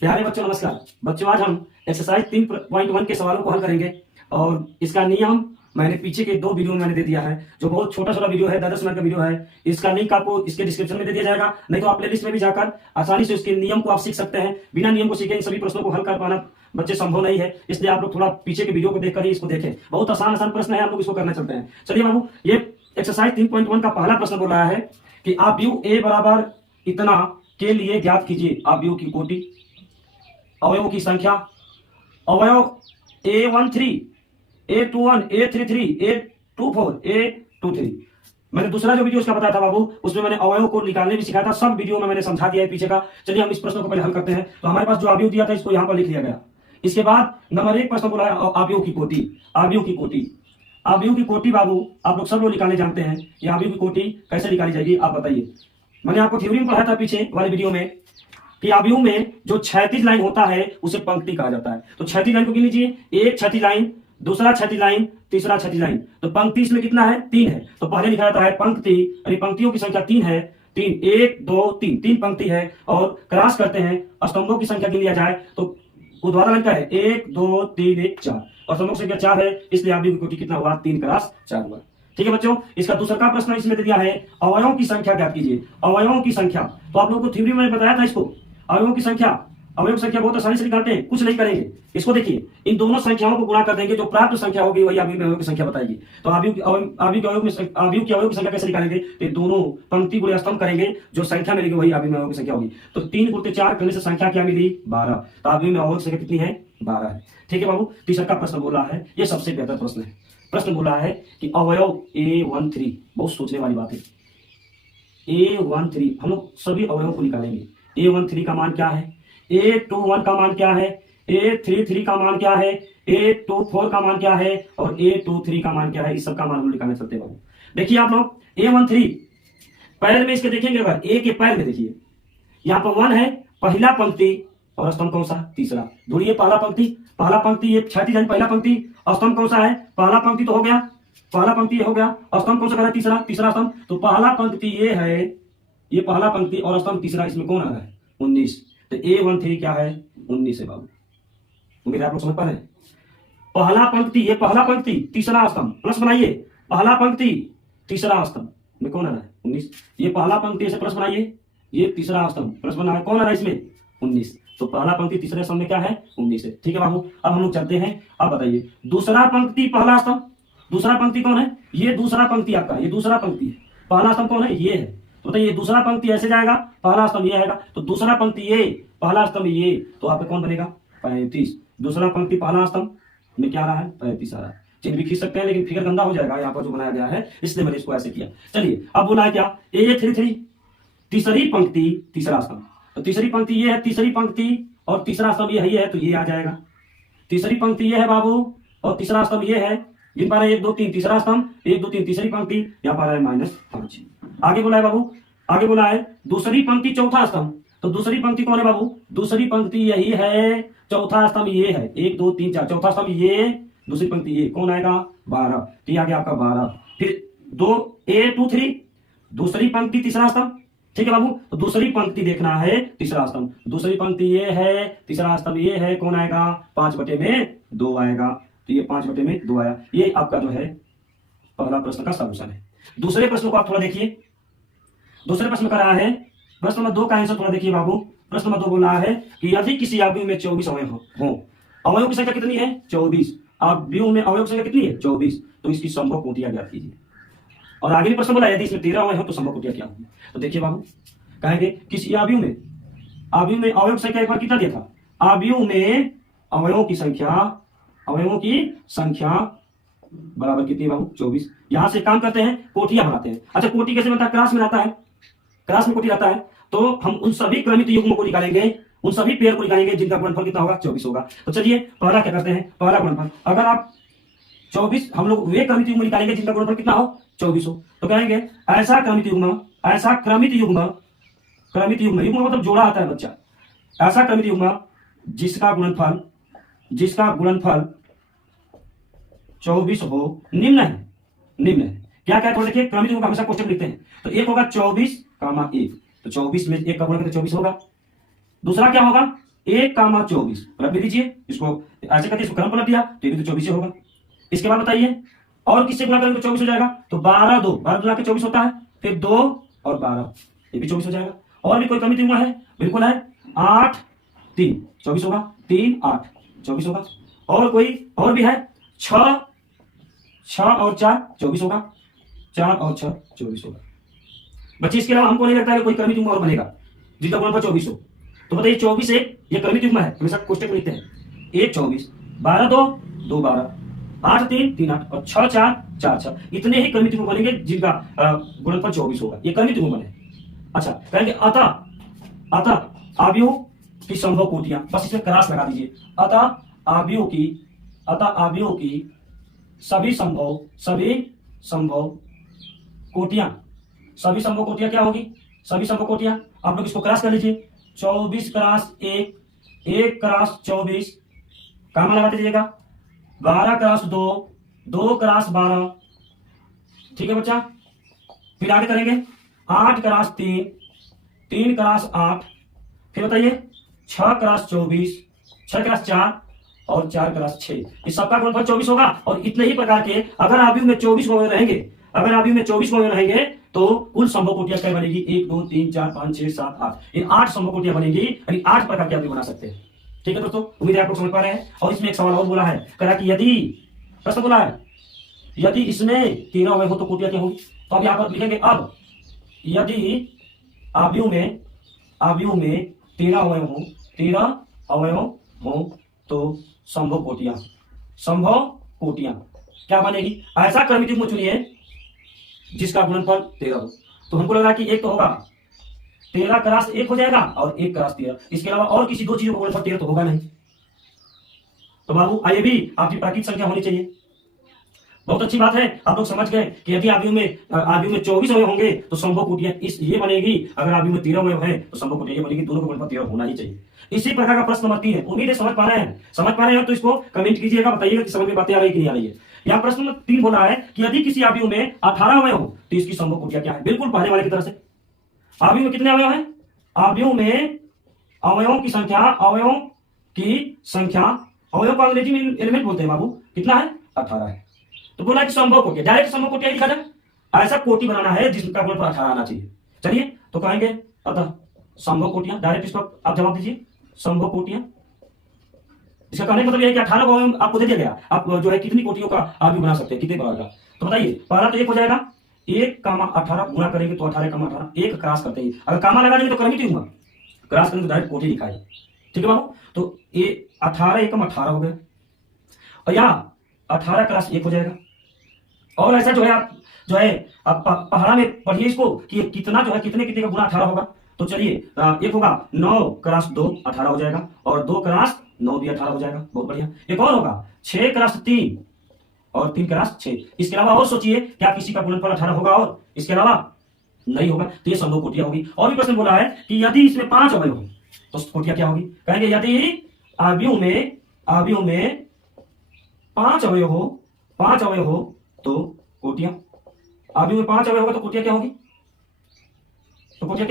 प्यारे बच्चों नमस्कार। बच्चों आज हम एक्सरसाइज 3.1 के सवालों को हल करेंगे और इसका नियम मैंने पीछे के 2 वीडियो में मैंने दे दिया है, जो बहुत छोटा छोटा वीडियो है, 10 मिनट का वीडियो है। इसका लिंक आपको इसके डिस्क्रिप्शन में दे दिया जाएगा, नहीं तो आप प्लेलिस्ट में भी जाकर आसानी से इसके नियम को आप सीख सकते हैं। बिना नियम को सीखे इन सभी प्रश्नों को हल कर पाना बच्चे संभव नहीं है, इसलिए आप लोग थोड़ा पीछे के वीडियो को देखकर ही इसको देखें। बहुत आसान आसान प्रश्न है, हम लोग इसको करना चलते हैं। चलिए बाबू, ये एक्सरसाइज 3.1 का पहला प्रश्न बोल रहा है कि आव्यूह ए बराबर इतना के लिए ज्ञात कीजिए आव्यूह की कोटि, अवयवों की संख्या, अवयव A13, A21, A33, A24, A23। मैंने दूसरा जो वीडियो उसका बताया था बाबू, उसमें मैंने अवयव को निकालने भी सिखाया था। सब वीडियो में मैंने समझा दिया है पीछे का। चलिए हम इस प्रश्न को पहले हल करते हैं। तो हमारे पास जो आव्यूह दिया था इसको यहाँ पर लिख लिया गया। इसके बाद नंबर 1 प्रश्न बोला है आव्यूह की कोटि। आव्यूह की कोटि, आव्यूह की कोटि बाबू आप लोग सब लोग निकालने जानते हैं। ये आव्यूह की कोटि कैसे निकाली जाएगी आप बताइए। मैंने आपको थ्योरी में पढ़ाया था पीछे वाले वीडियो में कि आव्यूह में जो क्षैतिज लाइन होता है उसे पंक्ति कहा जाता है। तो क्षैतिज लाइन को गिन लीजिए, एक क्षैतिज लाइन, दूसरा क्षैतिज लाइन, तीसरा क्षैतिज लाइन। तो पंक्ति इसमें कितना है? 3 है। तो पहले लिखा जाता है पंक्ति, अरे पंक्तियों की संख्या 3 है। 3, 1 2 3, 3 पंक्ति है। और क्रॉस करते हैं, स्तंभों की संख्या गिन लिया जाए तो ऊर्ध्वाधर लाइन का है 1 2 3 1 4 और स्तंभों की संख्या 4 है, इसलिए आव्यूह की कोटि कितना हुआ? 3 क्रॉस 4 हुआ। ठीक है बच्चों, इसका दूसरा का प्रश्न इसमें दे दिया है अवयवों की संख्या ज्ञात कीजिए। अवयवों की संख्या, तो आप लोगों को थ्योरी में बताया था इसको। अवयवों की संख्या, अवयव संख्या बहुत आसानी से निकालते हैं, कुछ नहीं करेंगे। इसको देखिए, इन दोनों संख्याओं को गुणा कर देंगे, जो प्राप्त संख्या होगी वही आव्यूह में अवयव की संख्या बताएगी। तो आव्यूह की अवयव की संख्या कैसे निकालेंगे? तो दोनों पंक्ति गुणे स्तंभ करेंगे, जो संख्या मिलेगी वही आव्यूह में अवयव की संख्या होगी। तो 3 गुणे 4 करने से संख्या क्या मिली? 12। तो आव्यूह में अवयव की संख्या कितनी है? 12 है। ठीक है बाबू, तीसरा का प्रश्न बोला है, ये सबसे बेहतर प्रश्न है। प्रश्न बोला है कि अवयव A13, बहुत सोचने वाली बात है। A13 हम लोग सभी अवयवों को निकालेंगे। A13 का मान क्या है? A21 का मान क्या है? A33 का मान क्या है? A24 का मान क्या है? और A23 का मान क्या है? इस सब का मान हम निकालने चलते हैं बाबू। देखिए आप लोग, A13 पैर में इसके देखेंगे, अगर A के पैर में देखिए, यहाँ पर 1 है, पहला पंक्ति, और स्तंभ कौन सा? तीसरा। ढूंढिए पहला पंक्ति, पहला पंक्ति ये क्षैतिज लाइन पहला पंक्ति, स्तंभ कौन सा है? पहला पंक्ति तो हो गया, पहला पंक्ति ये हो गया, और स्तंभ कौन सा है? तीसरा। तीसरा स्तंभ, तो पहला पंक्ति ये है, ये पहला पंक्ति और स्तंभ तीसरा, इसमें कौन आ रहा है? 19। तो A13 क्या है? 19 है बाबू। उम्मीद है आप लोग समझ पा रहे हैं। पहला पंक्ति, ये पहला पंक्ति, तीसरा स्तंभ, प्लस बनाइए, पहला पंक्ति तीसरा स्तंभ में कौन आ रहा है? 19। ये पहला पंक्ति से प्लस बनाइए, ये तीसरा स्तंभ प्लस बना है, कौन आ रहा है इसमें? 19। तो पहला पंक्ति तीसरे स्तंभ में क्या है? 19 है। ठीक है बाबू, अब हम लोग चलते हैं। अब बताइए दूसरा पंक्ति पहला स्तंभ, दूसरा पंक्ति कौन है? ये दूसरा पंक्ति आपका, ये दूसरा पंक्ति है। पहला स्तंभ कौन है? ये है। तो बताइए दूसरा पंक्ति ऐसे जाएगा, पहला स्तंभ ये आएगा, तो दूसरा पंक्ति ये, पहला स्तंभ ये, तो आपका कौन बनेगा? 35। दूसरा पंक्ति पहला स्तंभ में क्या आ रहा है? 35 आ रहा है। चिन्ह भी खींच सकते हैं, लेकिन फिगर गंदा हो जाएगा यहाँ पर जो बनाया गया है, इसलिए मैंने इसको ऐसे किया। चलिए अब बोला है क्या? A33 तीसरी पंक्ति तीसरा स्तंभ, तो तीसरी पंक्ति ये है, तीसरी पंक्ति और तीसरा स्तंभ ये है, तो ये आ जाएगा। तीसरी पंक्ति ये है बाबू, और तीसरा स्तंभ ये है। जिन पर 1 2 3 तीसरा स्तंभ, 1 2 3 तीसरी पंक्ति, यहाँ पर है -5। आगे बोला है बाबू, आगे बोला है दूसरी पंक्ति चौथा स्तंभ, तो दूसरी पंक्ति कौन है बाबू? दूसरी पंक्ति यही है, चौथा स्तंभ ये है, 1 2 3 4, चौथा स्तंभ ये, दूसरी पंक्ति ये, कौन आएगा? 12। तो ये आ गया आपका 12। फिर 2 A23 दूसरी पंक्ति तीसरा स्तंभ। ठीक है बाबू, तो दूसरी पंक्ति देखना है, तीसरा स्तंभ, दूसरी पंक्ति ये है, तीसरा स्तंभ ये है, कौन आएगा? 5/2 आएगा। तो ये 5/2 आया। ये आपका जो है पहला प्रश्न का सॉल्यूशन है। दूसरे प्रश्न को आप थोड़ा देखिए। दूसरे प्रश्न का रहा है, प्रश्न नंबर 2 का आंसर थोड़ा देखिए बाबू। प्रश्न नंबर 2 बोला है कि यदि किसी आव्यूह में 24 अवयव हो, अवयव की संख्या कितनी है? 24। आव्यूह में अवयव की संख्या कितनी है? 24। तो इसकी संभव कोटियां ज्ञात कीजिए। और आगे भी प्रश्न बोला यदि इसमें 13 अवयव हो तो संभव कोटियां क्या होगी? तो देखिए बाबू, कहेंगे किसी आव्यूह में अवयव संख्या एक बार कितना दिया था? आव्यूह में अवयवों की संख्या बराबर कितनी बाबू? 24। यहां से काम करते हैं, कोटियां बनाते हैं। अच्छा, कोटि कैसे बनता है? क्लास में रहता है, क्लास में कोटि रहता है। तो हम उन सभी क्रमित युग्मों को निकालेंगे, उन सभी पेयर को निकालेंगे जिनका गुणनफल कितना होगा? 24 होगा। तो चलिए पहला क्या करते हैं? पहला गुणनफल, अगर आप 24 हम लोग वे क्रमित युग्म निकालेंगे जिनका गुणनफल कितना हो? 24 हो। तो कहेंगे ऐसा क्रमित युग्म, युग्म मतलब जोड़ा आता है बच्चा, ऐसा क्रमित युग्म जिसका गुणनफल 24 हो, निम्न है। क्या क्या थोड़ा देखिए, क्रमित युग्म का हमेशा क्वेश्चन लिखते हैं। तो एक होगा 24, 1, तो 24 में 1 का गुणनफल 24 होगा। दूसरा क्या होगा? 1,24 पलट भी दीजिए इसको, ऐसे करके इसको क्रम पलट दिया तो ये भी तो 24 होगा। इसके बाद बताइए और किससे गुणा करेंगे तो 24 हो जाएगा, तो 12 2 12 गुणा के 24 होता है, फिर 2 और 12 ये भी 24 हो जाएगा। और भी कोई कमी हुआ है? बिल्कुल है, 8 3 24 होगा, 3 8 24 होगा। और कोई और भी है? 6 और 4 24 होगा, 4 और 6 24 होगा। बच्चे इसके अलावा हमको नहीं लगता है कोई क्रमिक युग्म और बनेगा जिसका गुणनफल 24 हो। तो बताइए 24 एक ये क्रमिक युग्म है, हमेशा कोष्टक में लिखते हैं 1 24 12 2 2 12 8 3 3 8 और 6 4 4 6 इतने ही क्रमिक युग्म बनेंगे जिनका गुणनफल 24 होगा, ये क्रमिक युग्म बने। अच्छा कहेंगे अतः आव्यूह की संभव कोटियां, बस इसमें क्रॉस लगा दीजिए। अतः आव्यूह की सभी संभव कोटियां क्या होगी? सभी संभव कोटियां आप लोग इसको क्रॉस कर लीजिए। 24 क्रॉस 1 क्रॉस 24 कामा लगा दीजिएगा। 12 क्रॉस 2 क्रॉस 12, ठीक है बच्चा। फिर आगे करेंगे 8 क्रॉस 3 क्रॉस 8, फिर बताइए 6 क्रॉस 24 6 क्रॉस 4 और 4 क्रॉस 6, इस सबका गुणनफल 24 होगा। और इतने ही प्रकार के अगर आव्यूह में 24 अवयव रहेंगे तो कुल संभव कोटियां क्या बनेगी? 1 2 3 4 5 6 7 8, इन 8 संभव कोटियां बनेगी, यानी 8 प्रकार के आव्यूह बना सकते हैं। ठीक है दोस्तों, उम्मीद है आप लोग समझ पा रहे हैं। और इसमें एक सवाल और बोला है, कहा कि यदि प्रश्न बोला है यदि इसमें 13 अवयव हो तो कोटियां क्या होगी? तो अब यहां पर लिखेंगे अब यदि आव्यूह में 13 अवयव हो तो संभव कोटियां क्या बनेगी? ऐसा क्रमिक युग्म चुनिए जिसका गुणनफल 13 हो। तो हमको लग रहा है कि एक तो होगा 13 क्रॉस 1 हो जाएगा और 1 क्रॉस 13, इसके अलावा और किसी दो चीजों का गुणनफल 13 तो होगा नहीं। तो बाबू आइए भी आपकी प्राकृतिक संख्या होनी चाहिए। बहुत अच्छी बात है, आप लोग समझ गए कि यदि आव्यूह में 24 अवयव होंगे तो संभव कोटियां ये बनेगी। अगर आव्यूह में 13 अवयव है तो संभव कोटियां ये बनेगी, दोनों का गुणनफल 13 होना ही चाहिए। इसी प्रकार का प्रश्न नंबर 3 है। उम्मीद है समझ पा रहे हैं तो इसको कमेंट कीजिएगा, बताइएगा कि समझ में बातें आ रही कि नहीं आ रही है। यहाँ प्रश्न नंबर 3 बोला है कि यदि किसी आव्यूह में 18 अवयव हो तो इसकी संभव कोटियां क्या है? बिल्कुल पहले वाले की तरह से। आव्यूह में कितने अवयव है? आव्यूह में अवयवों की संख्या अवयव को अंग्रेजी में एलिमेंट बोलते हैं बाबू, कितना है? 18 है। तो बोला कि संभव कोटियां, डायरेक्ट संभव कोटियां लिखा जाए, ऐसा कोटि बनाना है जिसका गुणनफल 18 आना चाहिए। चलिए तो कहेंगे अतः संभव कोटियां, डायरेक्ट इसको आप जवाब दीजिए संभव कोटियां। इसका कहने का मतलब यह है कि 18 को आपको दे दिया गया, आप जो है कितनी कोटियों का आव्यूह बना सकते हैं, कितने प्रकार का। तो बताइए पहला तो 1 हो जाएगा, 1,18 गुणा करेंगे तो 18,18, 1 क्रॉस करते हैं, अगर कामा लगा देंगे तो क्रमिक युग्म, क्रॉस करेंगे तो डायरेक्ट कोटि लिखा है। ठीक है बाबू, तो ये 18 1 18 हो गए, और यहाँ 18 क्रॉस 1 हो जाएगा। और ऐसा जो है आप पहाड़ा में पढ़िए इसको कि कितना जो है कितने का गुणा 18 होगा। तो चलिए एक होगा 9 क्रॉस 2 18 हो जाएगा, और 2 क्रॉस 9 भी 18 हो जाएगा, बहुत बढ़िया। एक और होगा 6 क्रॉस 3 और 3 क्रॉस 6। इसके अलावा और सोचिए क्या किसी का गुणनफल 18 होगा और इसके अलावा नहीं होगा, तो ये संभव कोटियां होगी। और भी प्रश्न बोला है कि यदि इसमें 5 अवयव हो तो कोटियां क्या होगी? कहेंगे यदि आव्यूह में 5 अवयव हो तो कोटियां, आव्यूह में 5 अवयव होगा तो कोटियां क्या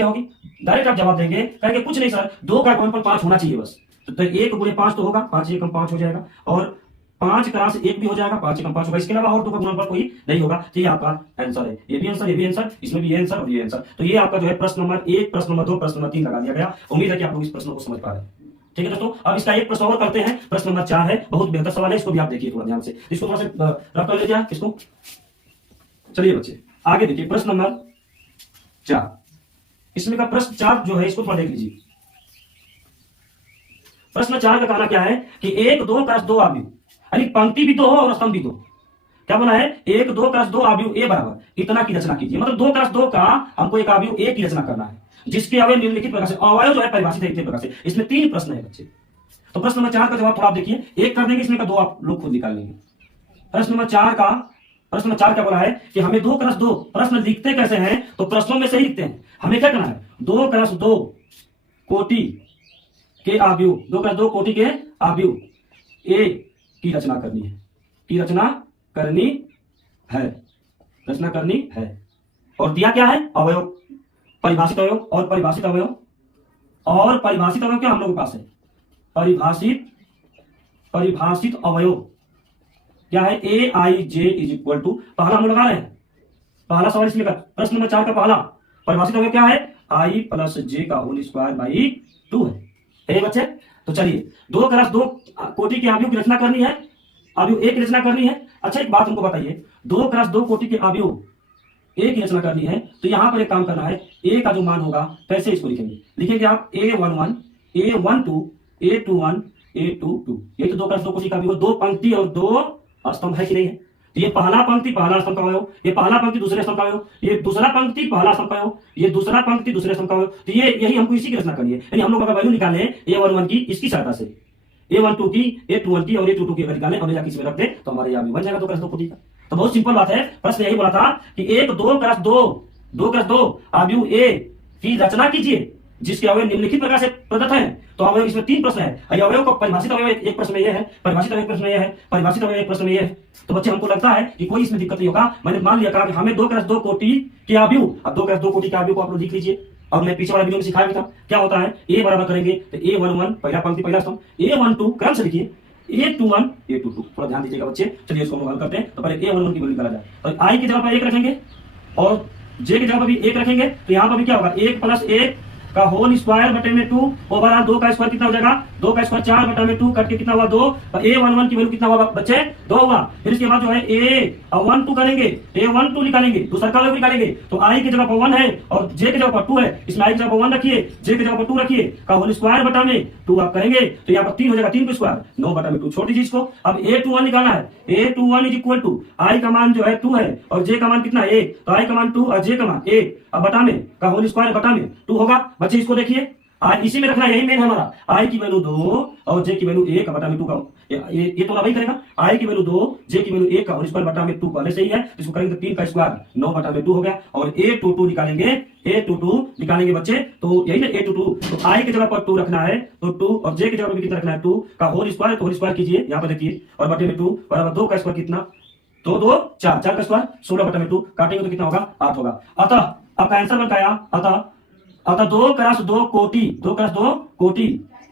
होगी? डायरेक्ट आप जवाब देंगे, कहेंगे कुछ नहीं सर, 2 का गुणनफल 5 होना चाहिए बस। तो 1 गुणे 5 तो होगा, 5 1 5 हो जाएगा, और 5 क्रॉस 1 भी हो जाएगा, 5 1 5 होगा। इसके अलावा और 2 का गुणनफल कोई नहीं होगा। तो ये आपका आंसर है, ये भी आंसर, इसमें भी ये आंसर और ये आंसर। तो ये आपका जो है प्रश्न नंबर 1, प्रश्न नंबर 2, प्रश्न नंबर 3 लगा दिया गया। उम्मीद है कि आप लोग इस प्रश्न को समझ पा रहे हैं। ठीक है दोस्तों, अब इसका एक प्रश्न और करते हैं, प्रश्न नंबर 4 है, बहुत बेहतर सवाल है, इसको भी आप देखिए थोड़ा ध्यान से, इसको थोड़ा सा रफ कर लीजिए इसको। चलिए बच्चे आगे देखिए प्रश्न नंबर 4, इसमें का प्रश्न 4 जो है इसको थोड़ा देख लीजिए। प्रश्न 4 का कहना क्या है कि 1 2 क्रॉस 2 आव्यूह, यानी पंक्ति भी 2 हो और स्तंभ भी 2। क्या बोला है? 1 2 क्रॉस 2 आव्यूह ए बराबर इतना की रचना कीजिए। मतलब 2 क्रॉस 2 का हमको एक आव्यूह ए की रचना करना है, जिसके अवयव निम्नलिखित प्रकार से, अवयव जो है परिभाषित है इतने प्रकार से। इसमें 3 प्रश्न है बच्चे। तो प्रश्न नंबर 4 का जवाब थोड़ा आप देखिए, एक कर देंगे, इसमें का 2 आप लोग खुद निकाल लेंगे। प्रश्न नंबर 4 क्या बोला है कि हमें 2 क्रॉस 2 प्रश्न लिखते कैसे हैं? तो प्रश्नों में से ही लिखते हैं। हमें क्या करना है? 2 क्रॉस 2 कोटि के आव्यूह, 2 क्रॉस 2 कोटि के आव्यूह ए की रचना करनी है। और दिया क्या है? अवयव, परिभाषित अवयव और परिभाषित अवयव क्या हम लोगों के पास है? परिभाषित अवयव क्या है, ए आई जे इज इक्वल टू, पहला हम लगा रहे हैं, पहला सवाल इसलिए प्रश्न नंबर 4 का पहला परिभाषित अवयव क्या है, आई प्लस जे का होल स्क्वायर बाई 2 है बच्चे। तो चलिए 2x2 कोटि के अवयव की रचना करनी है, अवयव ए की रचना करनी है। अच्छा एक बात हमको बताइए, 2x2 कोटि के अवयव ए की रचना करनी है तो यहां पर एक काम करना है, ए का जो मान होगा कैसे इसको लिखेंगे आप A11 A12 A21 A22, ये तो 2x2 कोटि का अवयव, 2 पंक्ति और 2 स्तंभ है कि नहीं है। तो ये पहला पंक्ति पहला स्तंभ का अवयव, ये पहला पंक्ति दूसरे स्तंभ का अवयव, ये दूसरा पंक्ति पहला स्तंभ का अवयव, ये दूसरा पंक्ति दूसरे स्तंभ का अवयव। तो ये यही हमको इसी की रचना करनी है, यानी हम लोग अगर वैल्यू निकालें A11 की इसकी सहायता से, A12 की A21 की और A22 की अगर निकालें और जाके इसमें रख दे तो हमारे यहाँ बन जाएगा 2x2 कोटि का। तो बहुत सिंपल बात है, प्रश्न यही बोला था कि एक 2x2 अवयव ए की रचना कीजिए जिसके अवयव निम्नलिखित प्रकार से प्रदत्त हैं। तो अवयव इसमें 3 प्रश्न है, अवयव को परिभाषित अवयव एक प्रश्न में यह है, परिभाषित अवयव प्रश्न में यह है, परिभाषित अवयव एक प्रश्न में यह है। तो बच्चे हमको लगता है कि कोई इसमें दिक्कत नहीं होगा। मैंने मान लिया कहा कि हमें 2x2 कोटि के अवयव, अब 2x2 कोटि के अवयव को आप लोग लिख लीजिए और मैं पीछे वाला वीडियो में सिखाया भी था क्या होता है। ए बराबर करेंगे तो A11 पहला पंक्ति पहला स्तंभ, A12 क्रम से लिखिए, A21 A22, थोड़ा ध्यान दीजिएगा बच्चे। चलिए इसको हम हल करते हैं। तो पहले A11 की वैल्यू निकाला जाए, तो आई की जगह पर 1 रखेंगे और जे की जगह पर भी 1 रखेंगे, तो यहाँ पर भी क्या होगा 1 + 1 का होल स्क्वायर बटे में 2 ओवरऑल 2 का स्क्वायर कितना हो जाएगा, 2 का स्क्वायर 4 बटा में 2 कट के कितना हुआ 2, और A11 की वैल्यू कितना हुआ बच्चे 2 हुआ। फिर इसके बाद जो है A12 करेंगे, A12 निकालेंगे, दूसरा का वैल्यू निकालेंगे, तो आई की जगह पर 1 है और जे की जगह पर 2 है, इसमें आई की जगह पर 1 रखिए, जे की जगह पर 2 रखिए, का होल स्क्वायर बटा में 2 आप करेंगे तो यहाँ पर 3 हो जाएगा, 3 का स्क्वायर 9 बटा में 2 छोड़ दीजिए इसको। अब A21 निकालना है, A21 इज इक्वल टू आई का मान जो है 2 है और जे का मान कितना है 1, तो आई का मान 2 और जे का मान 1, अब बटा में का होल स्क्वायर बटा में 2 होगा। बच्चे इसको देखिए, आज इसी में रखना है, यही मेन है हमारा, आई की वैल्यू 2 और जे की वैल्यू 1 बटा में 2 का ये तो वही करेगा, आई की वैल्यू 2 जे की वैल्यू 1 का होल स्क्वायर बटा में 2 पहले से ही है, इसको करेंगे तो 3 का स्क्वायर 9 बटा में 2 हो गया। और A22 निकालेंगे बच्चे, तो यही ना A22, तो आई की जगह पर 2 रखना है तो 2 और जे की जगह पर कितना रखना है 2 का होल स्क्वायर, तो होल स्क्वायर कीजिए यहाँ पर देखिए, और बटे में 2 बराबर 2 का स्क्वायर कितना 2 2 4 4 का स्क्वायर 16 बटा में 2 काटेंगे तो कितना होगा 8 होगा। अतः आपका आंसर बन गया, अतः 2x2 कोटि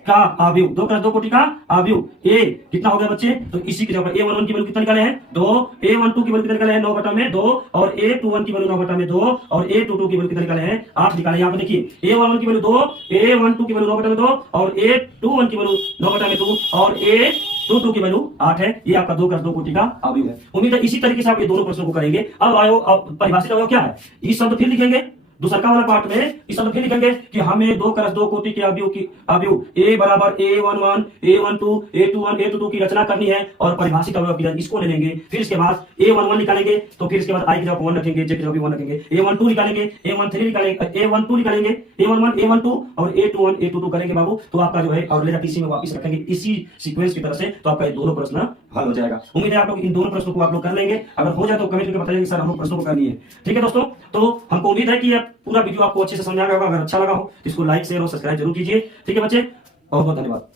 का अवयव, 2x2 कोटि का अवयव ए कितना हो गया बच्चे, तो इसी की जगह पर A11 की वैल्यू कितना निकाले हैं 2, A12 की वैल्यू कितना निकाले हैं 9 बटा में 2 और A21 की वैल्यू 9 बटा में 2 और A22 की वैल्यू कितना निकाले हैं 8 निकाले। यहाँ पे देखिए A11 की वैल्यू 2, A12 की वैल्यू 9 बटा में 2 और A21 की वैल्यू 9 बटा में 2 और A22 की वैल्यू 8 है। ये आपका 2x2 कोटि का अवयव है। उम्मीद है इसी तरीके से आप ये दोनों प्रश्नों को करेंगे। अब परिभाषित अवयव क्या है, इस शब्द फिर लिखेंगे दूसरा वाला पार्ट में, इस शब्द फिर लिखेंगे कि हमें 2x2 कोटि के अवयव A बराबर A11 A12 A21 A22 की रचना करनी है और परिभाषित अवयव की इसको ले लेंगे। फिर इसके बाद A11 निकालेंगे, तो फिर इसके बाद आई की जगह 1 रखेंगे, जे की जगह 1 रखेंगे, A12 निकालेंगे, A13 निकालेंगे, A12 निकालेंगे, A11 A12 और A21 A22 करेंगे बाबू, तो आपका जो है और ले जाके इसी में वापस रखेंगे इसी सीक्वेंस की तरह से, तो आपका ये दोनों प्रश्न हल हो जाएगा। उम्मीद है आप लोग इन दोनों प्रश्नों को आप लोग कर लेंगे। अगर हो जाए तो कमेंट करके बताइए सर हम लोग प्रश्नों को करनी है। ठीक है दोस्तों, तो हमको उम्मीद है कि पूरा वीडियो आपको अच्छे से समझ आ गया होगा। अगर अच्छा लगा हो तो इसको लाइक शेयर और सब्सक्राइब जरूर कीजिए। ठीक है बच्चे, बहुत बहुत धन्यवाद।